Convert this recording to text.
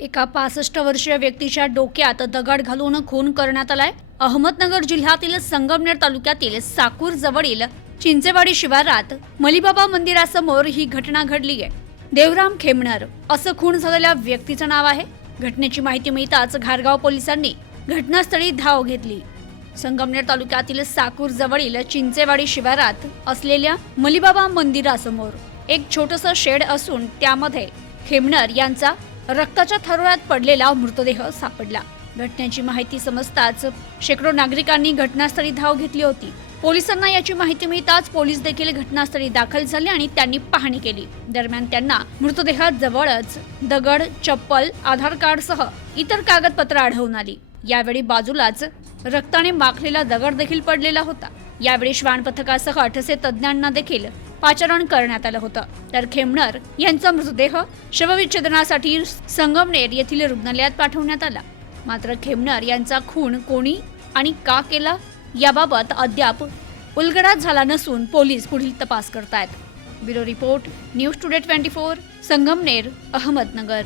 एका पासष्ट वर्षीय व्यक्तीच्या डोक्यात दगड घालून खून करण्यात आलाय. अहमदनगर जिल्ह्यातील संगमनेर तालुक्यातील साकूर जवळील चिंचेवाडी शिवारात मलिबाबा मंदिरासमोर ही घटना घडली आहे. देवराम खेमणर असं खून झालेल्या व्यक्तीचं नाव आहे. घटनेची माहिती मिळताच घारगाव पोलिसांनी घटनास्थळी धाव घेतली. संगमनेर तालुक्यातील साकूर जवळील चिंचेवाडी शिवारात असलेल्या मलिबाबा मंदिरासमोर एक छोटस शेड असून त्यामध्ये खेमणर यांचा रक्ताच्या थरोळ्यात पडलेला मृतदेह सापडला. घटनेची माहिती समजताच शेकडो नागरिकांनी घटनास्थळी धाव घेतली होती. पोलिसांना याची माहिती मिळताच पोलीस देखील घटनास्थळी दाखल झाले आणि त्यांनी पाहणी केली. दरम्यान त्यांना मृतदेहात जवळच दगड चप्पल आधार कार्डसह इतर कागदपत्र आढळून आली. यावेळी बाजूलाच रक्ताने माखलेला दगड देखील पडलेला होता. यावेळी श्वान पथकासह अठसे तज्ज्ञांना देखील पाचारण करण्यात आलं होतं. तर खेमणर यांचा मृतदेह शवविच्छेदनासाठी संगमनेर येथील रुग्णालयात पाठवण्यात आला. मात्र खेमणर यांचा खून कोणी आणि का केला याबाबत अद्याप उलगडा झाला नसून पोलीस पुढील तपास करतायत. Bureau report news today twenty four Sangamner Ahmednagar.